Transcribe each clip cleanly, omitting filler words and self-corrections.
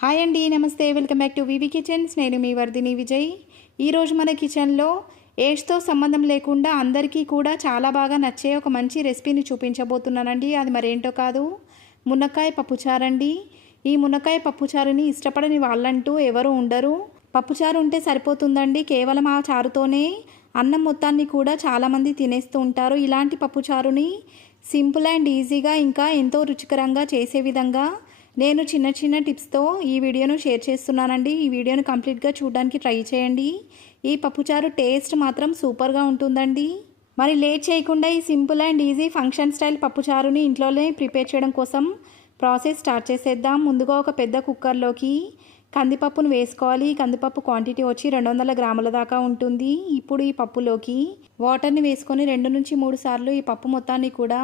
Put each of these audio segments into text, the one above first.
Hi అండి, నమస్తే. Welcome back to VV kitchens. నేను మీ వర్ధిని విజయ్. ఈరోజు మన కిచెన్లో ఏజ్తో సంబంధం లేకుండా అందరికీ కూడా చాలా బాగా నచ్చే ఒక మంచి రెసిపీని చూపించబోతున్నానండి. అది మరేంటో కాదు, మునక్కాయ పప్పుచారండి. ఈ మునక్కాయ పప్పుచారుని ఇష్టపడని వాళ్ళంటూ ఎవరు ఉండరు. పప్పుచారు ఉంటే సరిపోతుందండి. కేవలం ఆ చారుతోనే అన్నం మొత్తాన్ని కూడా చాలామంది తినేస్తూ ఉంటారు. ఇలాంటి పప్పుచారుని సింపుల్ అండ్ ఈజీగా ఇంకా ఎంతో రుచికరంగా చేసే విధంగా నేను చిన్న చిన్న టిప్స్తో ఈ వీడియోను షేర్ చేస్తున్నానండి. ఈ వీడియోను కంప్లీట్గా చూడడానికి ట్రై చేయండి. ఈ పప్పుచారు టేస్ట్ మాత్రం సూపర్గా ఉంటుందండి. మరి లేట్ చేయకుండా ఈ simple and easy function style పప్పుచారుని ఇంట్లోనే ప్రిపేర్ చేయడం కోసం ప్రాసెస్ స్టార్ట్ చేసేద్దాం. ముందుగా ఒక పెద్ద కుక్కర్లోకి కందిపప్పును వేసుకోవాలి. కందిపప్పు క్వాంటిటీ వచ్చి 200 గ్రాముల దాకా ఉంటుంది. ఇప్పుడు ఈ పప్పులోకి వాటర్ని వేసుకొని 2 నుంచి 3 సార్లు ఈ పప్పు మొత్తాన్ని కూడా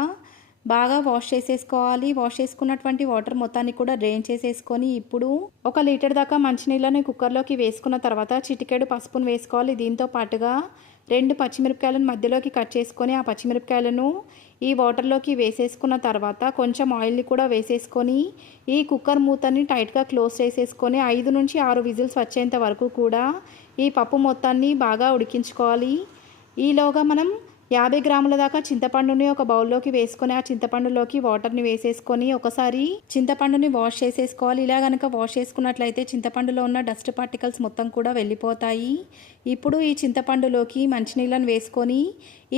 బాగా వాష్ చేసేసుకోవాలి. వాష్ చేసుకున్నటువంటి వాటర్ మొత్తాన్ని కూడా డ్రైన్ చేసేసుకొని ఇప్పుడు 1 లీటర్ దాకా మంచినీళ్ళని కుక్కర్లోకి వేసుకున్న తర్వాత చిటికెడు పసుపును వేసుకోవాలి. దీంతో పాటుగా 2 పచ్చిమిరపకాయలను మధ్యలోకి కట్ చేసుకొని ఆ పచ్చిమిరపకాయలను ఈ వాటర్లోకి వేసేసుకున్న తర్వాత కొంచెం ఆయిల్ని కూడా వేసేసుకొని ఈ కుక్కర్ మూతని టైట్గా క్లోజ్ చేసేసుకొని 5 నుంచి 6 విజిల్స్ వచ్చేంత వరకు కూడా ఈ పప్పు మొత్తాన్ని బాగా ఉడికించుకోవాలి. ఈలోగా మనం 50 గ్రాముల దాకా చింతపండుని ఒక బౌల్లోకి వేసుకొని ఆ చింతపండులోకి వాటర్ని వేసేసుకొని ఒకసారి చింతపండుని వాష్ చేసేసుకోవాలి. ఇలా కనుక వాష్ చేసుకున్నట్లయితే చింతపండులో ఉన్న డస్ట్ పార్టికల్స్ మొత్తం కూడా వెళ్ళిపోతాయి. ఇప్పుడు ఈ చింతపండులోకి మంచినీళ్ళని వేసుకొని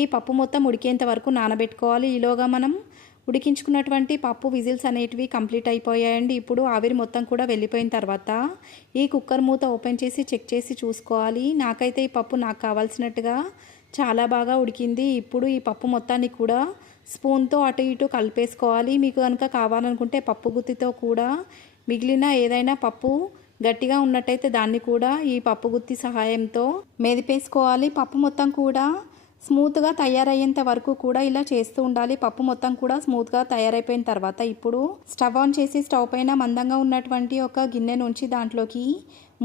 ఈ పప్పు మొత్తం ఉడికేంత వరకు నానబెట్టుకోవాలి. ఈలోగా మనం ఉడికించుకున్నటువంటి పప్పు విజిల్స్ అనేటివి కంప్లీట్ అయిపోయాయండి. ఇప్పుడు ఆవిరి మొత్తం కూడా వెళ్ళిపోయిన తర్వాత ఈ కుక్కర్ మూత ఓపెన్ చేసి చెక్ చేసి చూసుకోవాలి. నాకైతే ఈ పప్పు నాకు కావాల్సినట్టుగా చాలా బాగా ఉడికింది. ఇప్పుడు ఈ పప్పు మొత్తాన్ని కూడా స్పూన్తో అటు ఇటు కలిపేసుకోవాలి. మీకు కనుక కావాలనుకుంటే పప్పు గుత్తితో కూడా మిగిలిన ఏదైనా పప్పు గట్టిగా ఉన్నట్టయితే దాన్ని కూడా ఈ పప్పు గుత్తి సహాయంతో మెదిపేసుకోవాలి. పప్పు మొత్తం కూడా స్మూత్గా తయారయ్యేంత వరకు కూడా ఇలా చేస్తూ ఉండాలి. పప్పు మొత్తం కూడా స్మూత్గా తయారైపోయిన తర్వాత ఇప్పుడు స్టవ్ ఆన్ చేసి స్టవ్ పైన మందంగా ఉన్నటువంటి ఒక గిన్నె నుంచి దాంట్లోకి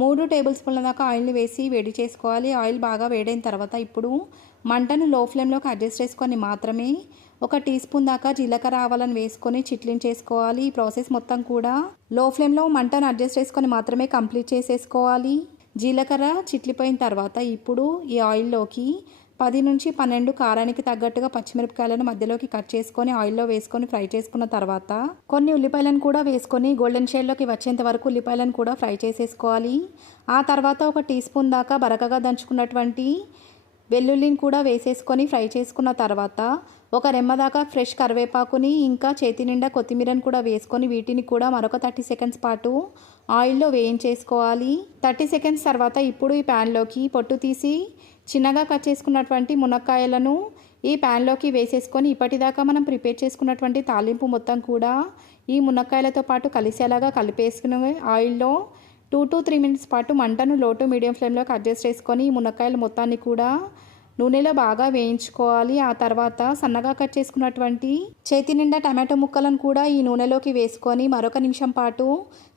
3 టేబుల్ స్పూన్ల దాకా ఆయిల్ని వేసి వేడి చేసుకోవాలి. ఆయిల్ బాగా వేడైన తర్వాత ఇప్పుడు మంటను లో ఫ్లేమ్లోకి అడ్జస్ట్ చేసుకొని మాత్రమే 1 టీ స్పూన్ దాకా జీలకర్ర ఆవాలను వేసుకొని చిట్లించేసుకోవాలి. ఈ ప్రాసెస్ మొత్తం కూడా లో ఫ్లేమ్లో మంటను అడ్జస్ట్ చేసుకొని మాత్రమే కంప్లీట్ చేసేసుకోవాలి. జీలకర్ర చిట్లిపోయిన తర్వాత ఇప్పుడు ఈ ఆయిల్లోకి 10 నుంచి 12 కారానికి తగ్గట్టుగా పచ్చిమిరపకాయలను మధ్యలోకి కట్ చేసుకొని ఆయిల్లో వేసుకొని ఫ్రై చేసుకున్న తర్వాత కొన్ని ఉల్లిపాయలను కూడా వేసుకొని గోల్డెన్ షేడ్లోకి వచ్చేంత వరకు ఉల్లిపాయలను కూడా ఫ్రై చేసేసుకోవాలి. ఆ తర్వాత 1 టీ స్పూన్ దాకా బరకగా దంచుకున్నటువంటి వెల్లుల్లిని కూడా వేసేసుకొని ఫ్రై చేసుకున్న తర్వాత 1 రెమ్మ దాకా ఫ్రెష్ కరివేపాకుని ఇంకా చేతి నిండా కొత్తిమీరని కూడా వేసుకొని వీటిని కూడా మరొక 30 సెకండ్స్ పాటు ఆయిల్లో వేయించేసుకోవాలి. 30 సెకండ్స్ తర్వాత ఇప్పుడు ఈ ప్యాన్లోకి పొట్టు తీసి చిన్నగా కట్ చేసుకున్నటువంటి మునక్కాయలను ఈ ప్యాన్లోకి వేసేసుకొని ఇప్పటిదాకా మనం ప్రిపేర్ చేసుకున్నటువంటి తాలింపు మొత్తం కూడా ఈ మునక్కాయలతో పాటు కలిసేలాగా కలిపేసుకుని ఆయిల్లో 2 to 3 మినిట్స్ పాటు మంటను లో టు మీడియం ఫ్లేమ్లోకి అడ్జస్ట్ చేసుకొని ఈ మునక్కాయల మొత్తాన్ని కూడా నూనెలో బాగా వేయించుకోవాలి. ఆ తర్వాత సన్నగా కట్ చేసుకున్నటువంటి చేతి నిండా టమాటో ముక్కలను కూడా ఈ నూనెలోకి వేసుకొని మరొక నిమిషం పాటు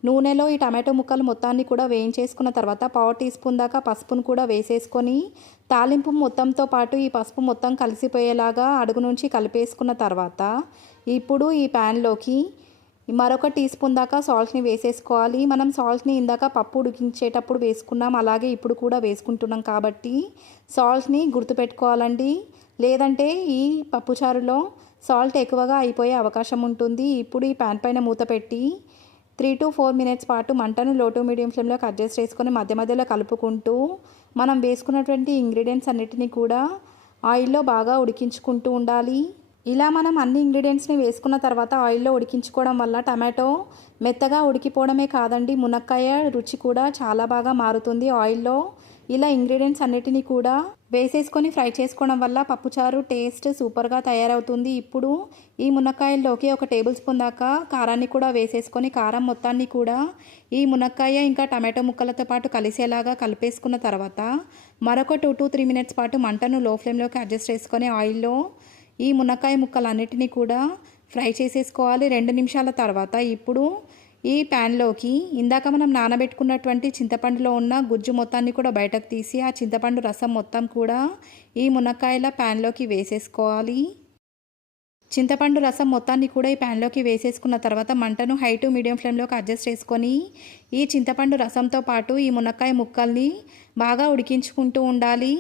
నూనెలో ఈ టమాటో ముక్కలు మొత్తాన్ని కూడా వేయించేసుకున్న తర్వాత 1/2 టీ స్పూన్ దాకా పసుపును కూడా వేసేసుకొని తాలింపు మొత్తంతో పాటు ఈ పసుపు మొత్తం కలిసిపోయేలాగా అడుగు నుంచి కలిపేసుకున్న తర్వాత ఇప్పుడు ఈ ప్యాన్లోకి మరొక టీ స్పూన్ దాకా సాల్ట్ని వేసేసుకోవాలి. మనం సాల్ట్ని ఇందాక పప్పు ఉడికించేటప్పుడు వేసుకున్నాం, అలాగే ఇప్పుడు కూడా వేసుకుంటున్నాం కాబట్టి సాల్ట్ని గుర్తుపెట్టుకోవాలండి. లేదంటే ఈ పప్పుచారులో సాల్ట్ ఎక్కువగా అయిపోయే అవకాశం ఉంటుంది. ఇప్పుడు ఈ ప్యాన్ పైన మూత పెట్టి 3 to 4 మినిట్స్ పాటు మంటను లో టు మీడియం ఫ్లేమ్లోకి అడ్జస్ట్ చేసుకొని మధ్య మధ్యలో కలుపుకుంటూ మనం వేసుకున్నటువంటి ఇంగ్రీడియంట్స్ అన్నిటినీ కూడా ఆయిల్లో బాగా ఉడికించుకుంటూ ఉండాలి. ఇలా మనం అన్ని ఇంగ్రీడియంట్స్ని వేసుకున్న తర్వాత ఆయిల్లో ఉడికించుకోవడం వల్ల టమాటో మెత్తగా ఉడికిపోవడమే కాదండి, మునక్కాయ రుచి కూడా చాలా బాగా మారుతుంది. ఆయిల్లో ఇలా ఇంగ్రీడియంట్స్ అన్నిటినీ కూడా వేసేసుకొని ఫ్రై చేసుకోవడం వల్ల పప్పుచారు టేస్ట్ సూపర్గా తయారవుతుంది. ఇప్పుడు ఈ మునక్కాయల్లోకి 1 టేబుల్ స్పూన్ దాకా కారాన్ని కూడా వేసేసుకొని కారం మొత్తాన్ని కూడా ఈ మునక్కాయ ఇంకా టమాటో ముక్కలతో పాటు కలిసేలాగా కలిపేసుకున్న తర్వాత మరొక 2 to 3 మినిట్స్ పాటు మంటను లో ఫ్లేమ్లోకి అడ్జస్ట్ చేసుకొని ఆయిల్లో ఈ మునక్కాయ ముక్కలన్నిటినీ కూడా ఫ్రై చేసేసుకోవాలి. 2 నిమిషాల తర్వాత ఇప్పుడు ఈ ప్యాన్లోకి ఇందాక మనం నానబెట్టుకున్నటువంటి చింతపండులో ఉన్న గుజ్జు మొత్తాన్ని కూడా బయటకు తీసి ఆ చింతపండు రసం మొత్తం కూడా ఈ మునక్కాయల ప్యాన్లోకి వేసేసుకోవాలి. చింతపండు రసం మొత్తాన్ని కూడా ఈ ప్యాన్లోకి వేసేసుకున్న తర్వాత మంటను హై టు మీడియం ఫ్లేమ్లోకి అడ్జస్ట్ చేసుకొని ఈ చింతపండు రసంతో పాటు ఈ మునక్కాయ ముక్కల్ని బాగా ఉడికించుకుంటూ ఉండాలి.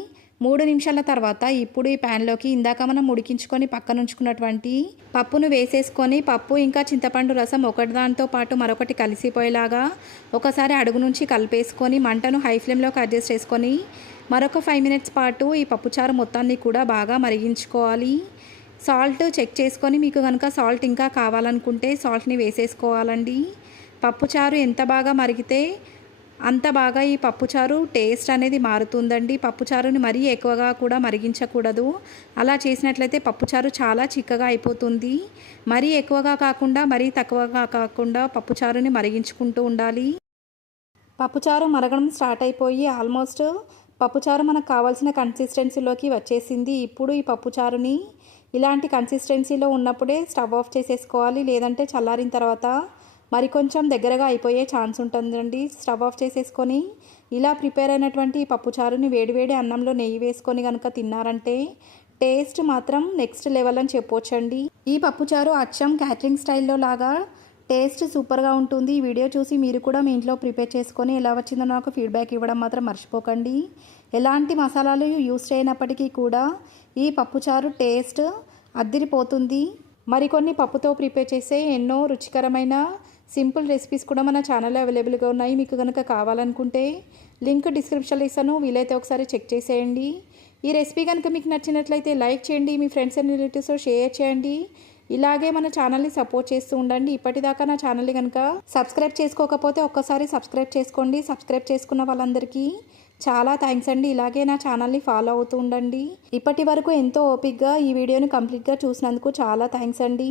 3 నిమిషాల తర్వాత ఇప్పుడు ఈ ప్యాన్లోకి ఇందాక మనం ఉడికించుకొని పక్కన ఉంచుకున్నటువంటి పప్పును వేసేసుకొని పప్పు ఇంకా చింతపండు రసం ఒకటిదానితో పాటు మరొకటి కలిసిపోయేలాగా ఒకసారి అడుగు నుంచి కలిపేసుకొని మంటను హై ఫ్లేమ్లోకి అడ్జస్ట్ చేసుకొని మరొక 5 మినిట్స్ పాటు ఈ పప్పుచారు మొత్తాన్ని కూడా బాగా మరిగించుకోవాలి. సాల్ట్ చెక్ చేసుకొని మీకు కనుక సాల్ట్ ఇంకా కావాలనుకుంటే సాల్ట్ని వేసేసుకోవాలండి. పప్పుచారు ఎంత బాగా మరిగితే అంత బాగా ఈ పప్పుచారు టేస్ట్ అనేది మారుతుందండి. పప్పుచారుని మరీ ఎక్కువగా కూడా మరిగించకూడదు. అలా చేసినట్లయితే పప్పుచారు చాలా చిక్కగా అయిపోతుంది. మరీ ఎక్కువగా కాకుండా మరీ తక్కువగా కాకుండా పప్పుచారుని మరిగించుకుంటూ ఉండాలి. పప్పుచారు మరగడం స్టార్ట్ అయిపోయి ఆల్మోస్ట్ పప్పుచారు మనకు కావాల్సిన కన్సిస్టెన్సీలోకి వచ్చేసింది. ఇప్పుడు ఈ పప్పుచారుని ఇలాంటి కన్సిస్టెన్సీలో ఉన్నప్పుడే స్టవ్ ఆఫ్ చేసేసుకోవాలి. లేదంటే చల్లారిన తర్వాత మరి కొంచెం దగ్గరగా అయిపోయే ఛాన్స్ ఉంటుందండి. స్టవ్ ఆఫ్ చేసేసుకొని ఇలా ప్రిపేర్ అయినటువంటి పప్పుచారుని వేడివేడి అన్నంలో నెయ్యి వేసుకొని కనుక తిన్నారంటే టేస్ట్ మాత్రం నెక్స్ట్ లెవెల్ అని చెప్పొచ్చండి. ఈ పప్పుచారు అచ్చం క్యాటరింగ్ స్టైల్లో లాగా టేస్ట్ సూపర్గా ఉంటుంది. ఈ వీడియో చూసి మీరు కూడా మీ ఇంట్లో ప్రిపేర్ చేసుకొని ఎలా వచ్చిందో నాకు ఫీడ్బ్యాక్ ఇవ్వడం మాత్రం మర్చిపోకండి. ఎలాంటి మసాలాలు యూస్ చేయనప్పటికీ కూడా ఈ పప్పుచారు టేస్ట్ అద్దిరిపోతుంది. మరికొన్ని పప్పుతో ప్రిపేర్ చేసే ఎన్నో రుచికరమైన సింపుల్ రెసిపీస్ కూడా మన ఛానల్లో అవైలబుల్గా ఉన్నాయి. మీకు కనుక కావాలనుకుంటే లింక్ డిస్క్రిప్షన్లో ఇస్తాను, వీలైతే ఒకసారి చెక్ చేసేయండి. ఈ రెసిపీ కనుక మీకు నచ్చినట్లయితే లైక్ చేయండి, మీ ఫ్రెండ్స్ అండ్ రిలేటివ్స్తో షేర్ చేయండి. ఇలాగే మన ఛానల్ని సపోర్ట్ చేస్తూ ఉండండి. ఇప్పటిదాకా నా ఛానల్ని కనుక సబ్స్క్రైబ్ చేసుకోకపోతే ఒక్కసారి సబ్స్క్రైబ్ చేసుకోండి. సబ్స్క్రైబ్ చేసుకున్న వాళ్ళందరికీ చాలా థ్యాంక్స్ అండి. ఇలాగే నా ఛానల్ని ఫాలో అవుతూ ఉండండి. ఇప్పటి వరకు ఎంతో ఓపిక్గా ఈ వీడియోని కంప్లీట్గా చూసినందుకు చాలా థ్యాంక్స్ అండి.